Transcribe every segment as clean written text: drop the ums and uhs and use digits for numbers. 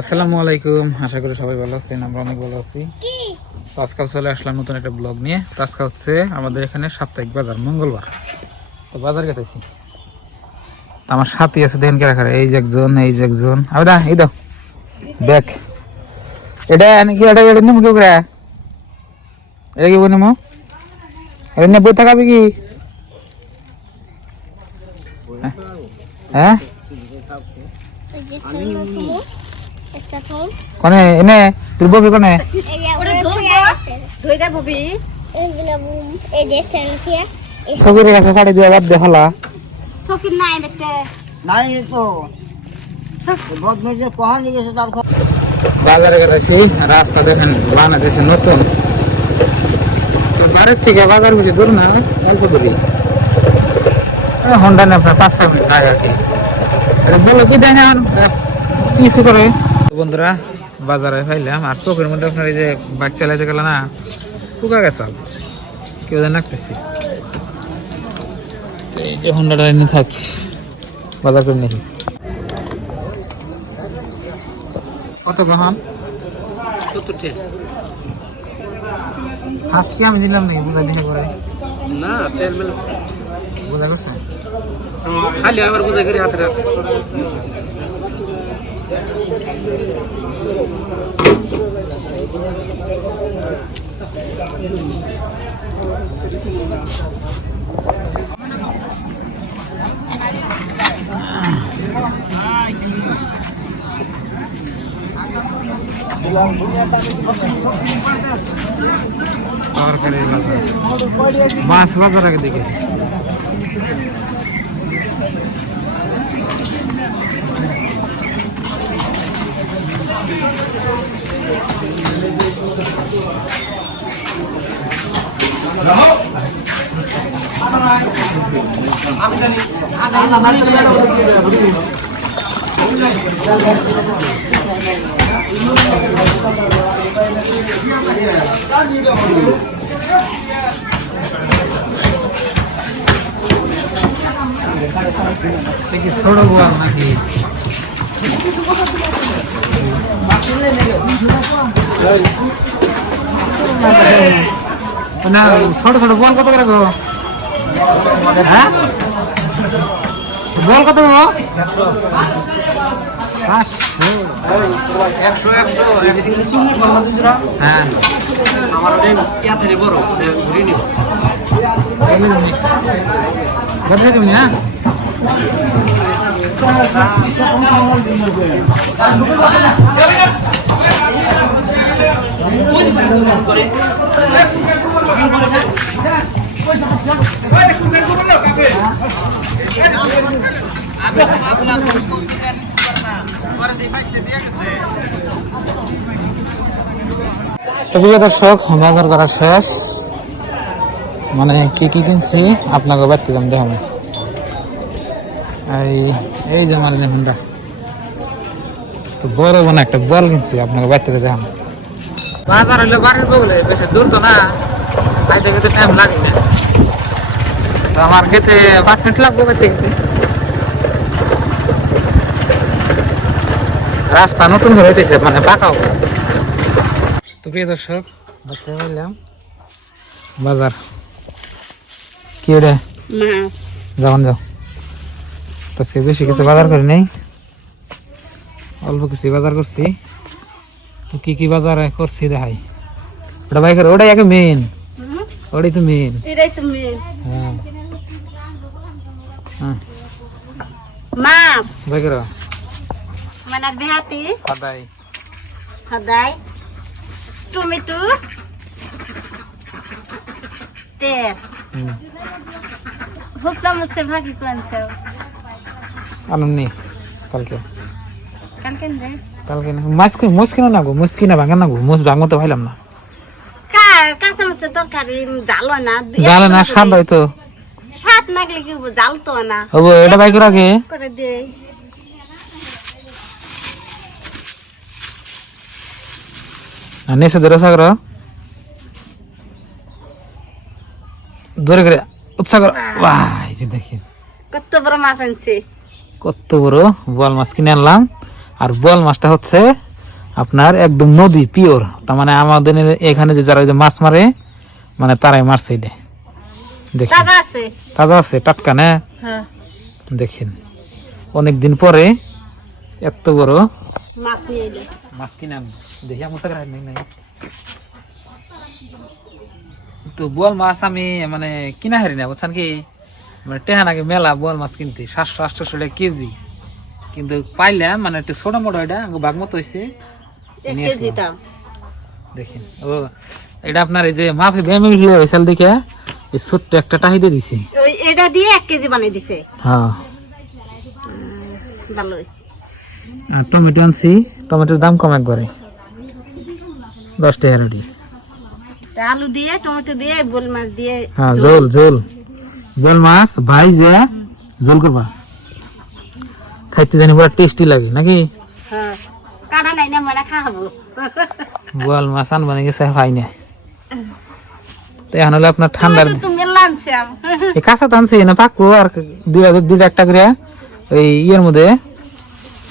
আসসালামু আলাইকুম, আশা করি সবাই ভালো আছেন। আমরা অনেক ভালো আছি। তো আজকাল চলে আসলাম নতুন একটা ব্লগ নিয়ে। তো আজকে হচ্ছে আমাদের এখানে সাপ্তাহিক বাজার, মঙ্গলবার। তো বাজার গেতেছি। তো আমার সাথী আছে, দেখেন কে রাখার, এই যে একজন, এই যে একজন। আবেদা এই দাও ব্যাগ, এটা নাকি এটা এটা নেবো কেউ করে, এটা কি নেবো, এটা নিয়ে বই থাকাবে কি? হ্যাঁ কোনে এনে তোর ববি কোনে সকিরের কাছে পাঠিয়ে দিয়ে বাদ দেখালা সকির নাই দেখতে নাই তো বদমের যে কহানি গেছে তার বাজারে গেছি। রাস্তা দেখেন বানাতেছে নতুন। বাড়ির থেকে বাজার বেশি দূর না, অল্প দূরই। হন্ডা নেই আপনার 5-6 মিনিট আগে আর কি। বলো কি দেয় না কিছু করে। বন্ধুরা বাজারে ফাইলাম, আর চোখের মধ্যে আপনার এই যে বাইক চালাইতে গেল না, পুকা গেছে কেউ যেন রাখতেছি। এই যে হন্ডাটা এনে থাকি, বাজার করে নিই। কত গ্রহণ 70 টাকা ফার্স্ট কি আমি দিলাম নাকি বুঝাই দেখে করে? না তেল মেল বুঝা করছে খালি আবার বুঝাই করে হাতে রাখ। মাছ বাজার আগে দেখে দেখি ছোট গোয়াল নাকি না, ছোট ছোট বল কত করে গো? হ্যাঁ বল কত গো? 100 এদিকে চুন্নি করলা দুজরা। হ্যাঁ আমার ওই ইয়াতে বড় ঘুরি নিও বদলে তুমি। হ্যাঁ করে তো প্রিয় দর্শক, বাজার করা শেষ। মানে কি কি কিনছি আপনাকে বাড়তে যান দেখুন। এই যে আমার হুন্ডা তো বড় মানে একটা বল কিনছি, আপনাকে বাড়তে দেখাম। বাজার হইলে বাড়ির বগলে, বেশি দূর তো না, খাইতে খেতে টাইম লাগে না। তো আমার খেতে 5 মিনিট লাগবে বাড়তে খেতে। রাস্তা নতুন করে হইতেছে, মানে পাকাও। তো প্রিয় দর্শক, দেখতে পাইলাম বাজার কি রে যখন যাও তো বেশি কিছু বাজার করি নেই, অল্প কিছু বাজার করছি। তো কি কি বাজার করছি দেখাই। ওটা বাইক ওটাই আগে মেন, ওটাই তো মেন। হ্যাঁ হ্যাঁ মাছ বাইকের মানে বিহাতি আদাই হাদাই টমেটো তেল হুকলাম হচ্ছে ভাগি কোনছে আনুনি কালকে কালকে রে কালকে মাছ কিনো না গো, মাছ কিনা ভাঙা না গো, মাছ ভাঙবো তো ভাইলাম না। কাঁচা মাছের তরকারি জালো না, জালে না স্বাদ হয়তো, স্বাদ নাগলে কি জালতো না। হবো এটা বাইকের আগে করে দে নেছে ধরে সাগর জোরে করে উৎসাহ করো। এই যে দেখি কত বড় মাছ আনছে, কত বড় বোয়াল মাছ কিনে আনলাম। আর বোয়াল মাছটা হচ্ছে আপনার একদম নদী পিওর, তার মানে আমাদের এখানে যে যারা ওই যে মাছ মারে মানে তারাই মারছে এটা। দেখেন তাজা আছে। তাজা আছে, টাটকা না? হ্যাঁ দেখেন অনেকদিন পরে এত বড় মাছ নিয়ে এলে মাছ কিনে আনবো। দেখি আমার সাথে নাই তো বোয়াল মাছ আমি মানে কিনা হারি না, বুঝছেন কি, মানে টেহান আগে মেলা বোয়াল মাছ কিনতে 700-800 টাকা কেজি, কিন্তু পাইলাম মানে একটু ছোট মোটো, এটা বাঘ মতো হয়েছে। 1 কেজি দাম। দেখেন ও এটা আপনার এই যে মাফে বেমে হয়েছিল দেখে এই ছোট্ট একটা টাহি দিয়ে দিছি। ওই এটা দিয়ে 1 কেজি বানিয়ে দিছে। হ্যাঁ ভালো হইছে। আর টমেটো আনছি, টমেটোর দাম কম একবারে 10 টাকা রেডি। আলু দিয়ে টমেটো দিয়ে বোল মাছ দিয়ে হ্যাঁ ঝোল মাছ ভাইজা ঝোল করবা, খাইতে জানি পুরো টেস্টি লাগে নাকি? হ্যাঁ কাটা নাই না মানে খাবো। বোয়াল মাছ আনবা নাকি সে পাই না, তো এখন হলে আপনার ঠান্ডার তুমি লানছাম এই কাঁচা টানছি না পাকবো, আর দুইটা একটা করে ওই ইয়ের মধ্যে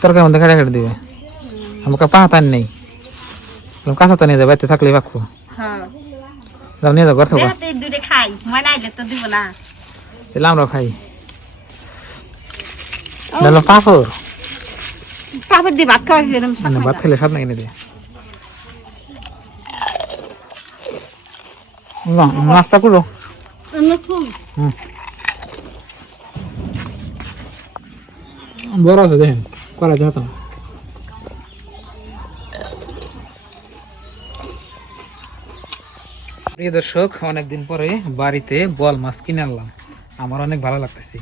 তরকারির মধ্যে কেটে কেটে দিবে। আমাকে পাহাতান নেই, কাঁচা তো নিয়ে যাবে, বাড়িতে থাকলে পাকবো। হ্যাঁ যাও নিয়ে যাও ঘর থেকে, এই দুটো খাই মনে আইলে তো দিব না। তাহলে আমরাও খাই। পাপড় পাপড় দিয়ে ভাত খাওয়া এরকম না, ভাত খেলে স্বাদ না কিনে দিয়ে নাস্তা করো। বড় আছে দেখেন, করা যেতাম। প্রিয় দর্শক, অনেকদিন পরে বাড়িতে বোয়াল মাছ কিনে আনলাম, আমার অনেক ভালো লাগতেছে।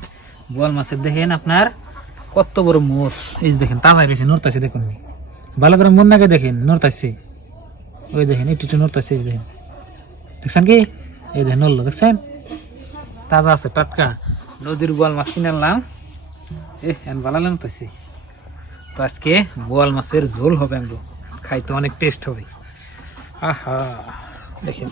বোয়াল মাছের দেখেন আপনার কত বড় মোষ, এই দেখেন তাজা রয়েছে, নড়তাছে দেখুন, ভালো করে মন নাকে দেখেন, নড়তাছে, ওই দেখেন একটু নড়তাছে, এই দেখেন, দেখছেন কি, এই দেখেন নড়লো, দেখছেন তাজা আছে, টাটকা নদীর বোয়াল মাছ কিনে আনলাম। ভালো লাগতেছে। তো আজকে বোয়াল মাছের ঝোল হবে, আমরা খাইতে অনেক টেস্ট হবে। আহা দেখেন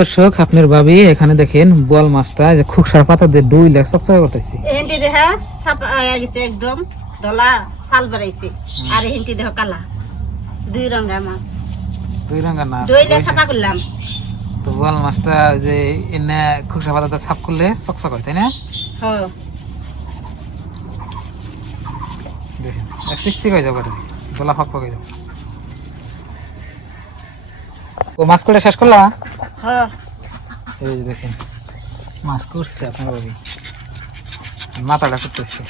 দর্শক, আপনার ভাবি এখানে দেখেন বোয়াল মাছটা যে খুকসার পাতা দিয়ে ডুইলে চকচকে করতেছি। হিন্দি দেহ সাপ গেছে একদম ধলা সাল বেরাইছে, আর হিন্দি দেহ কালা, দুই রঙের মাছ, দুই রঙের না ডইলে সাফা করলাম। তো বোয়াল মাছটা যে এনে খুকসার পাতাতে সাফ করলে চকচক হয়, তাই না? হ্যাঁ দেখেন ঠিক হয়ে যাবে, দোলা ফাঁক হয়ে যাবে। ও মাছ করে শেষ করলা? হ্যাঁ এই যে দেখেন মাছ করছে আপনার ভাবি, মাথাটা করতেছে।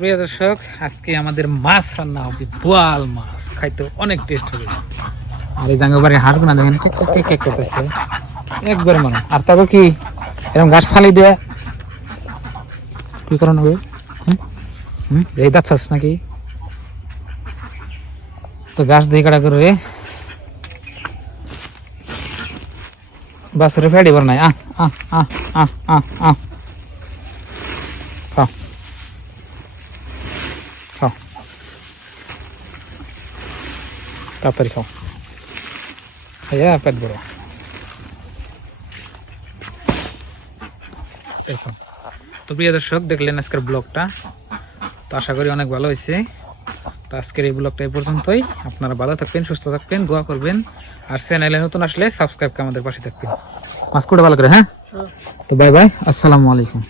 প্রিয় দর্শক, আজকে আমাদের মাছ রান্না হবে বোয়াল মাছ, খাইতে অনেক টেস্ট হবে। আর এই জাঙ্গা বাড়ি হাঁসগুনা দেখেন কেক করতেছে একবারে মনে। আর তবে কি এরকম ঘাস ফালি দিয়ে কি করানো হবে? এই দাচ্ছাস নাকি? তো গাছ দিয়ে কাটা করে বাসরে ফেড়ি বর নাই। খাও খাও তাড়াতাড়ি খাও, খাইয়া পেট বড়। তো প্রিয় দর্শক, দেখলেন আজকের ব্লগটা, তো আশা করি অনেক ভালো হয়েছে। তো আজকের এই ব্লগটা এই পর্যন্তই। আপনারা ভালো থাকবেন, সুস্থ থাকবেন, দোয়া করবেন, আর চ্যানেলে নতুন আসলে সাবস্ক্রাইব করে আমাদের পাশে থাকবেন। মাস্ক করে ভালো করে, হ্যাঁ। তো বাই বাই, আসসালামু আলাইকুম।